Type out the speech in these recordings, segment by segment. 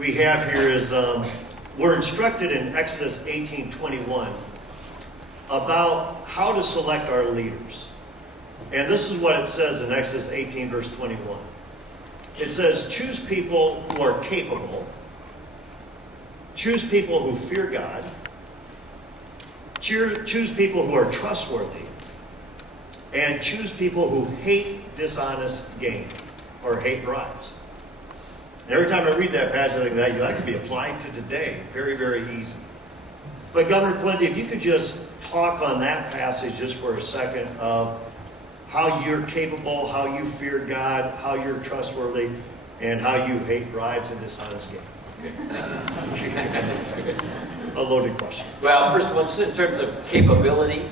we have here is we're instructed in Exodus 18:21 about how to select our leaders. And this is what it says in Exodus 18, verse 21. It says, choose people who are capable, choose people who fear God, choose people who are trustworthy, and choose people who hate dishonest gain or hate bribes. And every time I read that passage like that could be applied to today. Very, very easy. But Governor Pawlenty, if you could just talk on that passage just for a second of how you're capable, how you fear God, how you're trustworthy, and how you hate bribes and dishonest gain. A loaded question. Well, first of all, just in terms of capability,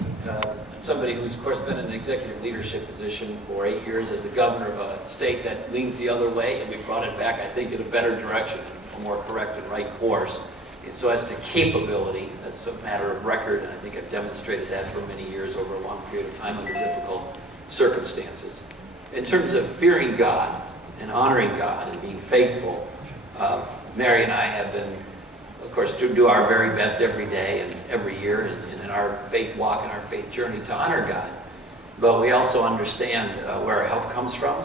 somebody who's, of course, been in an executive leadership position for 8 years as a governor of a state that leans the other way, and we brought it back, I think, in a better direction, a more correct and right course. And so as to capability, that's a matter of record, and I think I've demonstrated that for many years over a long period of time under difficult circumstances. In terms of fearing God and honoring God and being faithful, Mary and I have been, of course, to do our very best every day and every year and in our faith walk and our faith journey to honor God. But we also understand where our help comes from.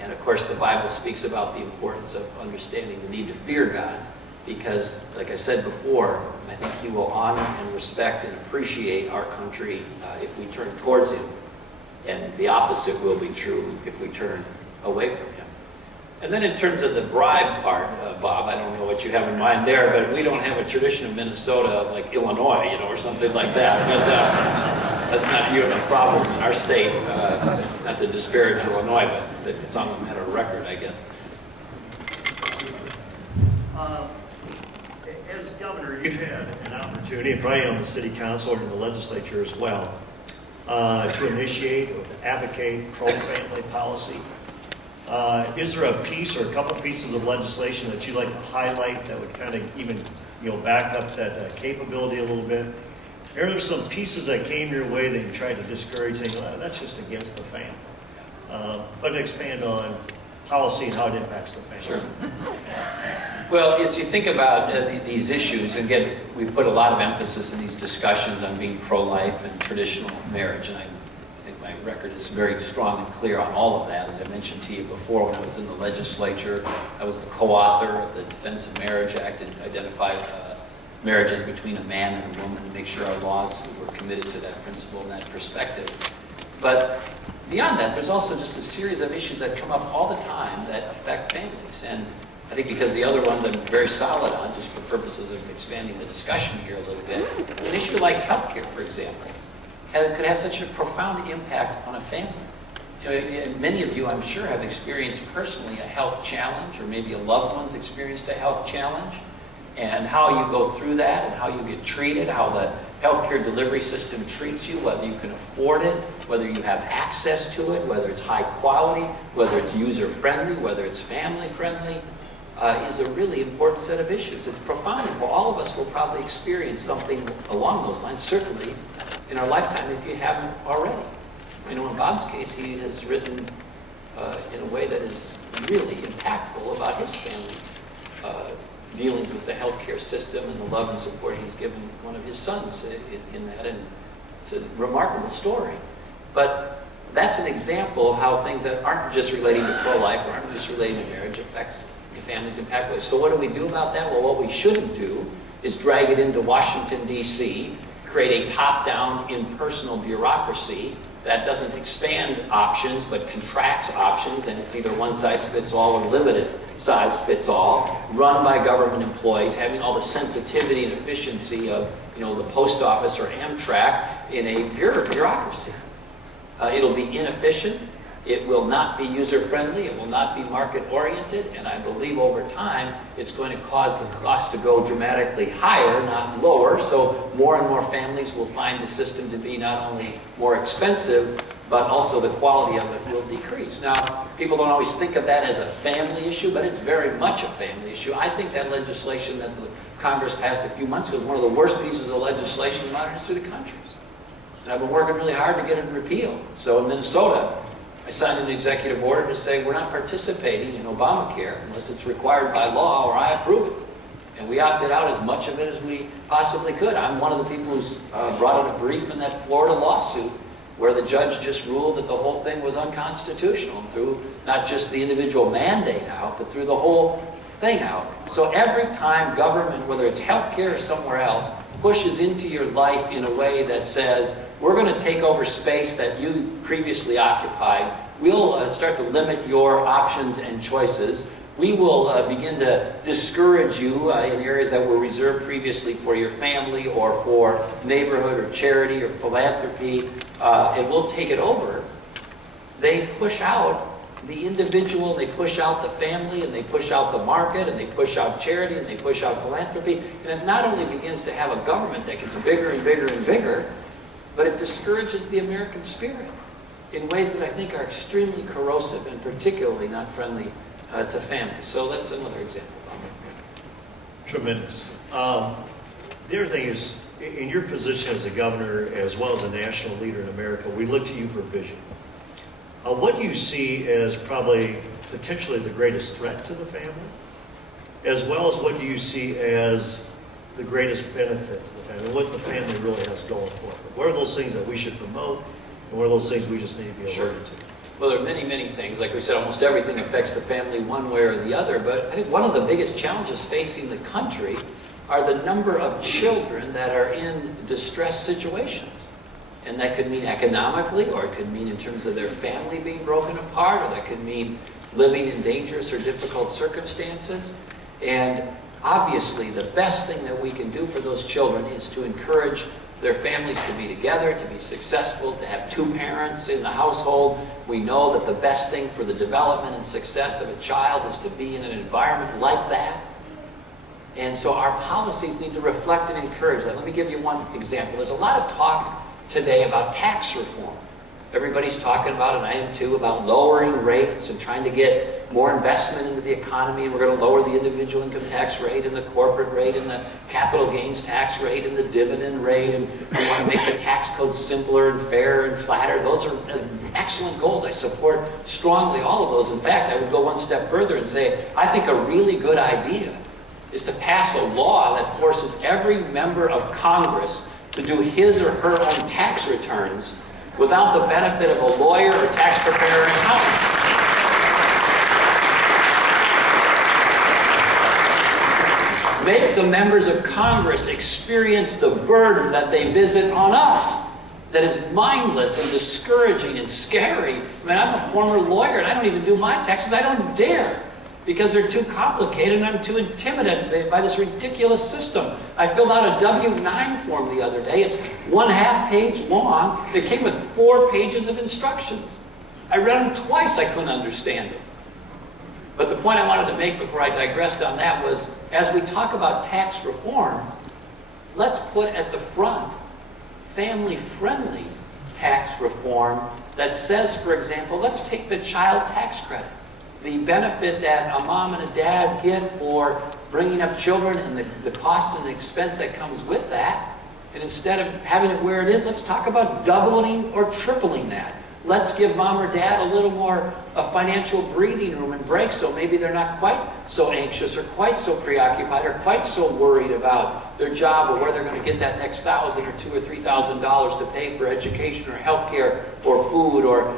And of course, the Bible speaks about the importance of understanding the need to fear God because, like I said before, I think He will honor and respect and appreciate our country if we turn towards Him. And the opposite will be true if we turn away from Him. And then in terms of the bribe part, Bob, I don't know what you have in mind there, but we don't have a tradition of Minnesota like Illinois, or something like that. But that's not you have a problem in our state. Not to disparage Illinois, but it's on the matter of record, I guess. As governor, you've had an opportunity, and probably on the city council or in the legislature as well, to initiate or to advocate pro-family policy. Is there a piece or a couple pieces of legislation that you'd like to highlight that would kind of even back up that capability a little bit? Are there some pieces that came your way that you tried to discourage, saying, well, that's just against the family? But expand on policy and how it impacts the family. Sure. Well, as you think about these issues, again, we put a lot of emphasis in these discussions on being pro-life and traditional marriage, and I think my record is very strong and clear on all of that. As I mentioned to you before, when I was in the legislature, I was the co-author of the Defense of Marriage Act and identified marriages between a man and a woman to make sure our laws were committed to that principle and that perspective. But beyond that, there's also just a series of issues that come up all the time that affect families. And I think because the other ones I'm very solid on, just for purposes of expanding the discussion here a little bit, an issue like healthcare, for example, could have such a profound impact on a family. And many of you, I'm sure, have experienced personally a health challenge, or maybe a loved one's experienced a health challenge, and how you go through that and how you get treated, how the healthcare delivery system treats you, whether you can afford it, whether you have access to it, whether it's high quality, whether it's user-friendly, whether it's family-friendly, is a really important set of issues. It's profound, and all of us will probably experience something along those lines, certainly in our lifetime, if you haven't already. In Bob's case, he has written in a way that is really impactful about his family's dealings with the healthcare system and the love and support he's given one of his sons in that, and it's a remarkable story. But that's an example of how things that aren't just relating to pro-life or aren't just relating to marriage affects the family's impact. So what do we do about that? Well, what we shouldn't do is drag it into Washington, D.C., create a top-down, impersonal bureaucracy that doesn't expand options but contracts options, and it's either one-size-fits-all or limited-size-fits-all, run by government employees, having all the sensitivity and efficiency of the post office or Amtrak in a bureaucracy. It'll be inefficient. It will not be user-friendly. It will not be market-oriented. And I believe over time, it's going to cause the cost to go dramatically higher, not lower. So more and more families will find the system to be not only more expensive, but also the quality of it will decrease. Now, people don't always think of that as a family issue, but it's very much a family issue. I think that legislation that the Congress passed a few months ago is one of the worst pieces of legislation in modern history of the country. And I've been working really hard to get it repealed. So in Minnesota, I signed an executive order to say we're not participating in Obamacare unless it's required by law or I approve And we opted out as much of it as we possibly could. I'm one of the people who's brought out a brief in that Florida lawsuit where the judge just ruled that the whole thing was unconstitutional and threw not just the individual mandate out, but threw the whole thing out. So every time government, whether it's healthcare or somewhere else, pushes into your life in a way that says, we're going to take over space that you previously occupied, we'll start to limit your options and choices, we will begin to discourage you in areas that were reserved previously for your family or for neighborhood or charity or philanthropy, and we'll take it over. They push out the individual, they push out the family, and they push out the market, and they push out charity, and they push out philanthropy. And it not only begins to have a government that gets bigger and bigger and bigger, but it discourages the American spirit in ways that I think are extremely corrosive and particularly not friendly to families. So that's another example. Tremendous. The other thing is, in your position as a governor, as well as a national leader in America, we look to you for vision. What do you see as probably potentially the greatest threat to the family? As well as what do you see as the greatest benefit to the family? What the family really has going for it? What are those things that we should promote? And what are those things we just need to be alerted to? Well, there are many, many things. Like we said, almost everything affects the family one way or the other. But I think one of the biggest challenges facing the country are the number of children that are in distressed situations. And that could mean economically, or it could mean in terms of their family being broken apart, or that could mean living in dangerous or difficult circumstances. And obviously, the best thing that we can do for those children is to encourage their families to be together, to be successful, to have two parents in the household. We know that the best thing for the development and success of a child is to be in an environment like that. And so our policies need to reflect and encourage that. Let me give you one example. There's a lot of talk today about tax reform. Everybody's talking about, and I am too, about lowering rates and trying to get more investment into the economy, and we're going to lower the individual income tax rate and the corporate rate and the capital gains tax rate and the dividend rate, and we want to make the tax code simpler and fairer and flatter. Those are excellent goals. I support strongly all of those. In fact, I would go one step further and say, I think a really good idea is to pass a law that forces every member of Congress to do his or her own tax returns without the benefit of a lawyer or tax preparer or accountant. Make the members of Congress experience the burden that they visit on us that is mindless and discouraging and scary. I mean, I'm a former lawyer and I don't even do my taxes. I don't dare, because they're too complicated and I'm too intimidated by this ridiculous system. I filled out a W-9 form the other day. It's 1/2 page long. It came with 4 pages of instructions. I read them twice. I couldn't understand it. But the point I wanted to make before I digressed on that was, as we talk about tax reform, let's put at the front family-friendly tax reform that says, for example, let's take the child tax credit. The benefit that a mom and a dad get for bringing up children and the cost and the expense that comes with that. And instead of having it where it is, let's talk about doubling or tripling that. Let's give mom or dad a little more financial breathing room and break, so maybe they're not quite so anxious or quite so preoccupied or quite so worried about their job or where they're going to get that next $1,000 or $2,000 or $3,000 to pay for education or healthcare or food or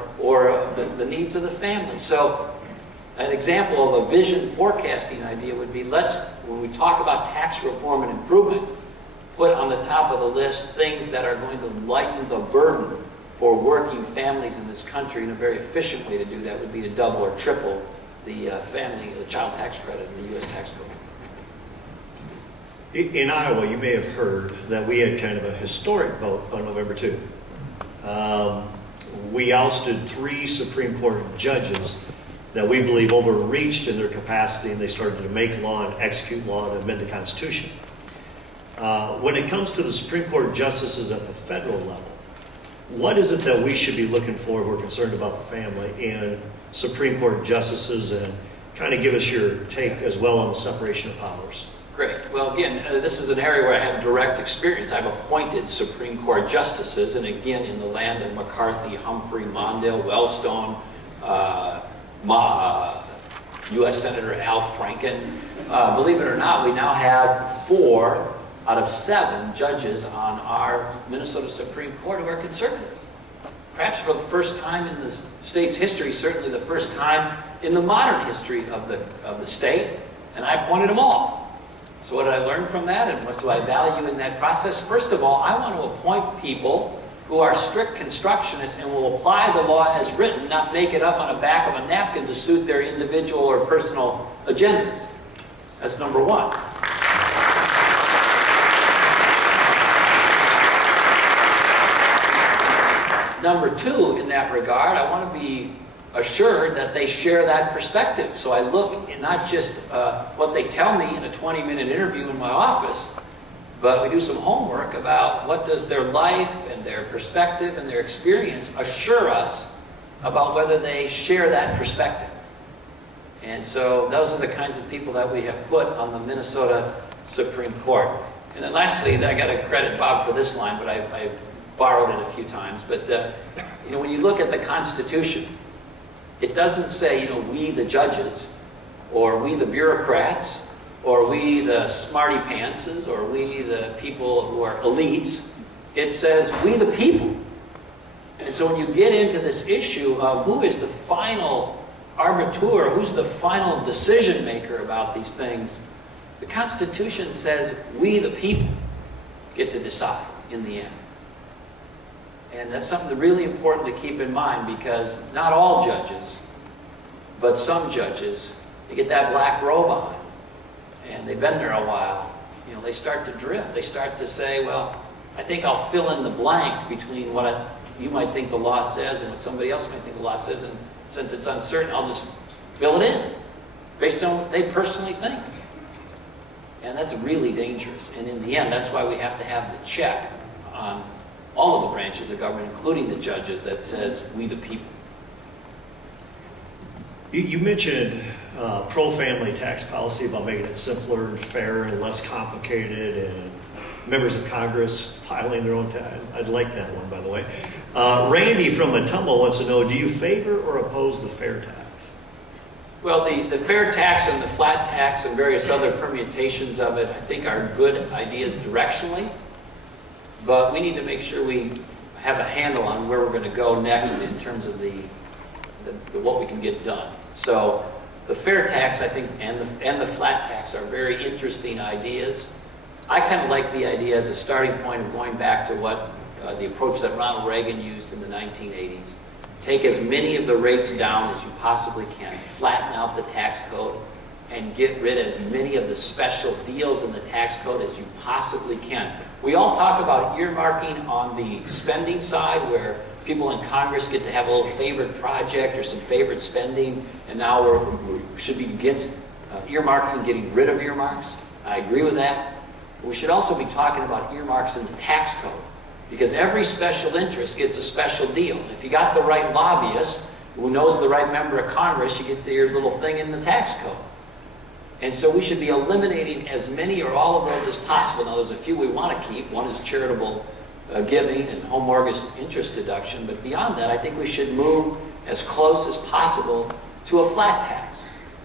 the needs of the family. So an example of a vision forecasting idea would be, when we talk about tax reform and improvement, put on the top of the list things that are going to lighten the burden for working families in this country, and a very efficient way to do that would be to double or triple the child tax credit in the U.S. tax code. In Iowa, you may have heard that we had kind of a historic vote on November 2. We ousted 3 Supreme Court judges that we believe overreached in their capacity, and they started to make law and execute law and amend the Constitution. When it comes to the Supreme Court justices at the federal level, what is it that we should be looking for who are concerned about the family in Supreme Court justices, and kind of give us your take as well on the separation of powers? Great. Well, again, this is an area where I have direct experience. I've appointed Supreme Court justices, and again, in the land of McCarthy, Humphrey, Mondale, Wellstone, U.S. Senator Al Franken, believe it or not, we now have 4 out of 7 judges on our Minnesota Supreme Court who are conservatives. Perhaps for the first time in the state's history, certainly the first time in the modern history of the state, and I appointed them all. So what did I learn from that, and what do I value in that process? First of all, I want to appoint people who are strict constructionists and will apply the law as written, not make it up on the back of a napkin to suit their individual or personal agendas. That's number one. Number two, in that regard, I want to be assured that they share that perspective. So I look at not just what they tell me in a 20-minute interview in my office, but we do some homework about what does their life and their perspective and their experience assure us about whether they share that perspective. And so those are the kinds of people that we have put on the Minnesota Supreme Court. And then lastly, I got to credit Bob for this line, but I borrowed it a few times. But you know, when you look at the Constitution, it doesn't say, you know, we the judges, or we the bureaucrats, or we the smarty pantses, or we the people who are elites. It says we the people. And so when you get into this issue of who is the final arbiter, who's the final decision maker about these things, the Constitution says we the people get to decide in the end. And that's something really important to keep in mind, because not all judges, but some judges, they get that black robe on and they've been there a while. You know, they start to drift. They start to say, well, I think I'll fill in the blank between what you might think the law says and what somebody else might think the law says, and since it's uncertain, I'll just fill it in based on what they personally think. And that's really dangerous. And in the end, that's why we have to have the check on all of the branches of government, including the judges, that says we the people. You mentioned pro-family tax policy about making it simpler and fairer and less complicated, and members of Congress filing their own tax. I'd like that one, by the way. Randy from Matumbo wants to know, do you favor or oppose the fair tax? Well, the fair tax and the flat tax and various other permutations of it, I think, are good ideas directionally. But we need to make sure we have a handle on where we're going to go next in terms of the what we can get done. So the fair tax, I think, and the flat tax are very interesting ideas. I kind of like the idea as a starting point of going back to what the approach that Ronald Reagan used in the 1980s. Take as many of the rates down as you possibly can, flatten out the tax code, and get rid of as many of the special deals in the tax code as you possibly can. We all talk about earmarking on the spending side, where people in Congress get to have a little favorite project or some favorite spending, and now we should be against earmarking and getting rid of earmarks. I agree with that. But we should also be talking about earmarks in the tax code, because every special interest gets a special deal. If you got the right lobbyist who knows the right member of Congress, you get your little thing in the tax code. And so we should be eliminating as many or all of those as possible. Now, there's a few we want to keep. One is charitable giving and home mortgage interest deduction. But beyond that, I think we should move as close as possible to a flat tax.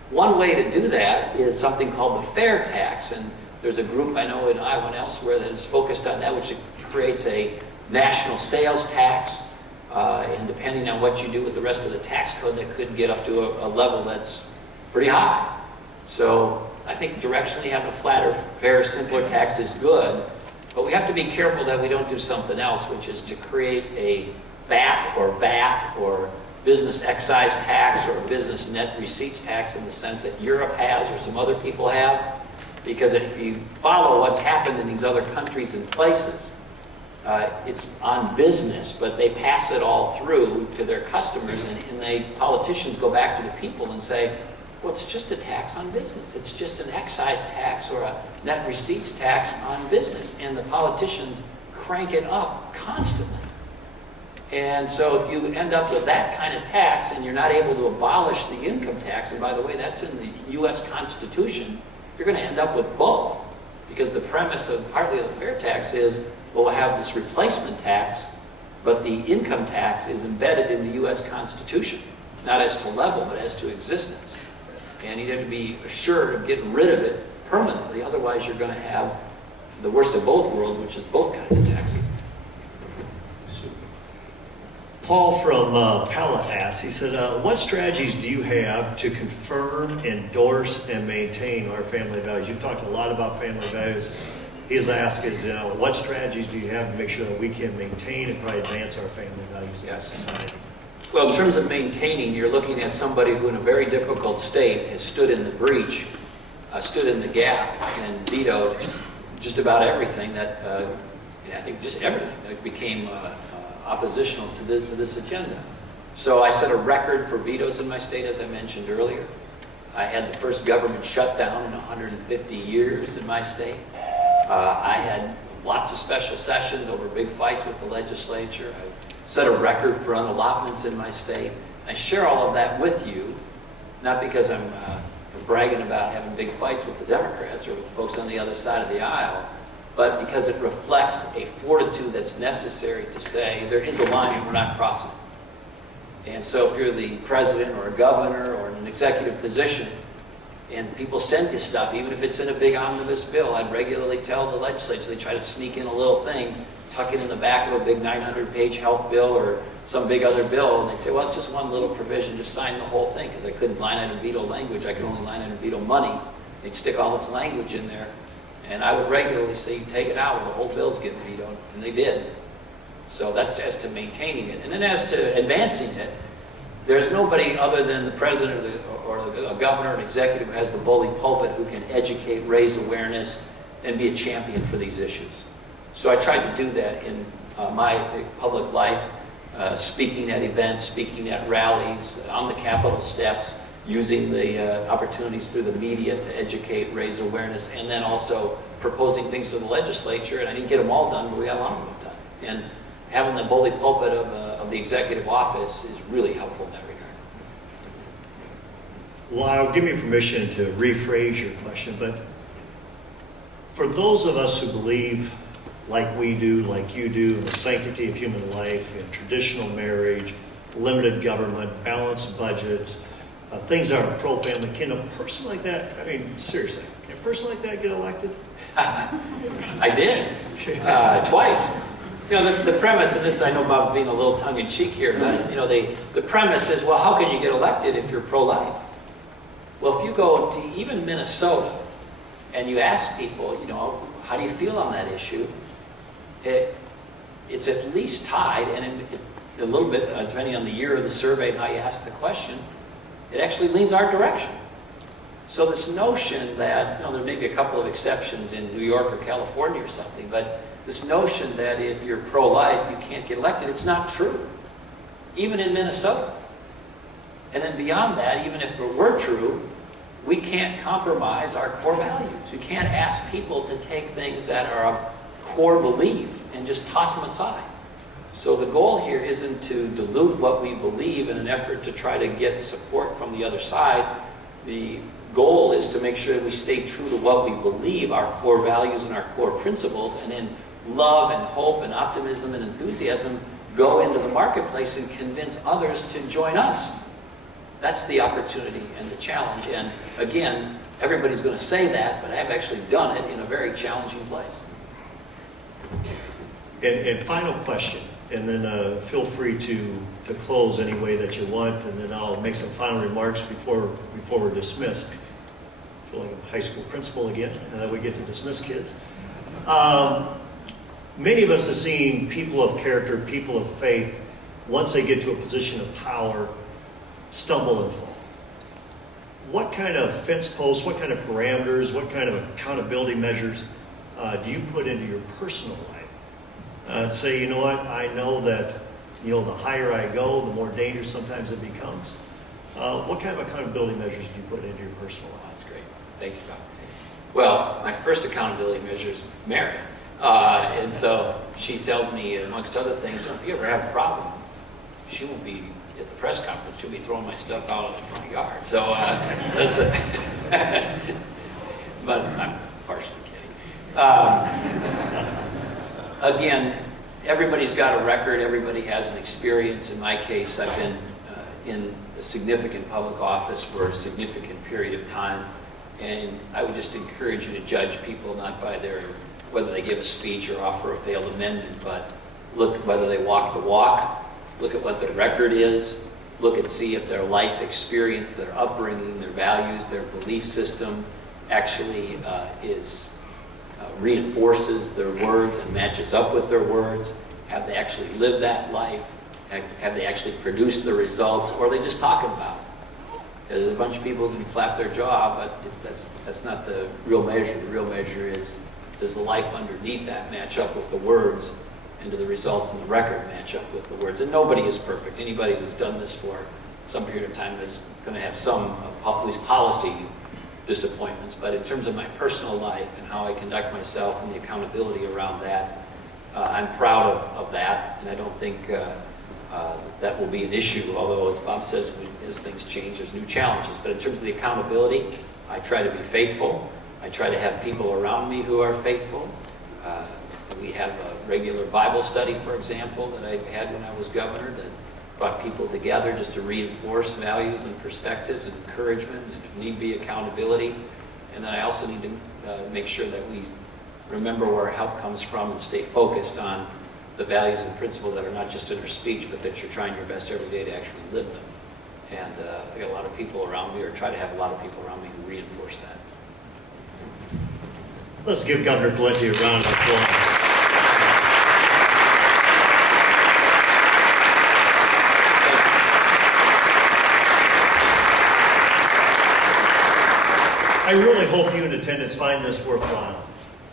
One way to do that is something called the fair tax. And there's a group I know in Iowa and elsewhere that is focused on that, which creates a national sales tax. And depending on what you do with the rest of the tax code, that could get up to a level that's pretty high. So I think directionally having a flatter, fair, simpler tax is good, but we have to be careful that we don't do something else, which is to create a VAT or business excise tax or a business net receipts tax in the sense that Europe has or some other people have. Because if you follow what's happened in these other countries and places, it's on business, but they pass it all through to their customers, and politicians go back to the people and say, well, it's just a tax on business. It's just an excise tax or a net receipts tax on business. And the politicians crank it up constantly. And so if you end up with that kind of tax and you're not able to abolish the income tax, and by the way, that's in the U.S. Constitution, you're going to end up with both. Because the premise of partly of the fair tax is, well, we'll have this replacement tax, but the income tax is embedded in the U.S. Constitution, not as to level, but as to existence. and you'd have to be assured of getting rid of it permanently. Otherwise, you're going to have the worst of both worlds, which is both kinds of taxes. Paul from Pella asked, he said, what strategies do you have to confirm, endorse, and maintain our family values? You've talked a lot about family values. His ask is, what strategies do you have to make sure that we can maintain and probably advance our family values in society? Well, in terms of maintaining, you're looking at somebody who in a very difficult state has stood in the breach, stood in the gap, and vetoed just about everything that, I think just everything that became oppositional to this agenda. So I set a record for vetoes in my state, as I mentioned earlier. I had the first government shutdown in 150 years in my state. I had lots of special sessions over big fights with the legislature. I set a record for unallotments in my state. I share all of that with you, not because I'm bragging about having big fights with the Democrats or with folks on the other side of the aisle, but because it reflects a fortitude that's necessary to say there is a line and we're not crossing it. And so if you're the president or a governor or in an executive position and people send you stuff, even if it's in a big omnibus bill, I'd regularly tell the legislature, they try to sneak in a little thing, tuck it in the back of a big 900-page health bill or some big other bill, and they say, well, it's just one little provision, just sign the whole thing, because I couldn't line item veto language, I could only line item veto money. They'd stick all this language in there. And I would regularly say, you take it out or the whole bill's getting vetoed. And they did. So that's as to maintaining it. And then as to advancing it, there's nobody other than the president or a governor or an executive who has the bully pulpit who can educate, raise awareness, and be a champion for these issues. So I tried to do that in my public life, speaking at events, speaking at rallies, on the Capitol steps, using the opportunities through the media to educate, raise awareness, and then also proposing things to the legislature. And I didn't get them all done, but we got a lot of them done. And having the bully pulpit of the executive office is really helpful in that regard. Lyle, give me permission to rephrase your question, but for those of us who believe like we do, like you do, in the sanctity of human life, in traditional marriage, limited government, balanced budgets, things that are pro-family, can a person like that, I mean, seriously, can a person like that get elected? I did, twice. You know, the premise, and this I know about being a little tongue-in-cheek here, but, you know, the premise is, well, how can you get elected if you're pro-life? Well, if you go to even Minnesota and you ask people, you know, how do you feel on that issue? It's at least tied, and a little bit, depending on the year of the survey and how you ask the question, it actually leans our direction. So this notion that, you know, there may be a couple of exceptions in New York or California or something, but this notion that if you're pro-life, you can't get elected, it's not true. Even in Minnesota. And then beyond that, even if it were true, we can't compromise our core values. We can't ask people to take things that are a core belief and just toss them aside. So the goal here isn't to dilute what we believe in an effort to try to get support from the other side. The goal is to make sure that we stay true to what we believe, our core values and our core principles, and in love and hope and optimism and enthusiasm, go into the marketplace and convince others to join us. That's the opportunity and the challenge. And again, everybody's going to say that, but I've actually done it in a very challenging place. And final question, and then feel free to close any way that you want, and then I'll make some final remarks before we're dismissed. I feel like I'm a high school principal again, and then we get to dismiss kids. Many of us have seen people of character, people of faith, once they get to a position of power, stumble and fall. What kind of fence posts, what kind of parameters, what kind of accountability measures do you put into your personal life? Say, you know what, I know that, you know, the higher I go, the more dangerous sometimes it becomes. What kind of accountability measures do you put into your personal life? That's great. Thank you, Bob. Well, my first accountability measure is Mary. And so she tells me, amongst other things, if you ever have a problem, she won't be at the press conference. She'll be throwing my stuff out in the front yard. So that's it. But I'm partially kidding. Again, everybody's got a record. Everybody has an experience. In my case, I've been in a significant public office for a significant period of time. And I would just encourage you to judge people not by whether they give a speech or offer a failed amendment, but look at whether they walk the walk, look at what their record is, look and see if their life experience, their upbringing, their values, their belief system actually reinforces their words and matches up with their words. Have they actually lived that life? Have they actually produced the results, or are they just talking about it? Because there's a bunch of people who can flap their jaw, but that's not the real measure. The real measure is, does the life underneath that match up with the words, and do the results in the record match up with the words? And nobody is perfect. Anybody who's done this for some period of time is going to have some, at least policy disappointments. But in terms of my personal life and how I conduct myself and the accountability around that, I'm proud of that, and I don't think that will be an issue, although, as Bob says, as things change, there's new challenges. But in terms of the accountability, I try to be faithful. I try to have people around me who are faithful. We have a regular Bible study, for example, that I had when I was governor that brought people together just to reinforce values and perspectives and encouragement and, if need be, accountability. And then I also need to make sure that we remember where our help comes from and stay focused on the values and principles that are not just in our speech, but that you're trying your best every day to actually live them. And I got a lot of people around me, or try to have a lot of people around me who reinforce that. Let's give Governor Pawlenty a round of applause. I really hope you in attendance find this worthwhile.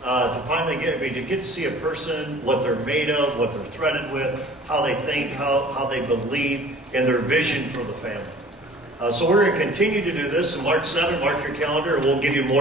To finally get to see a person, what they're made of, what they're threaded with, how they think, how they believe, and their vision for the family. So we're going to continue to do this. And March 7, mark your calendar, and we'll give you more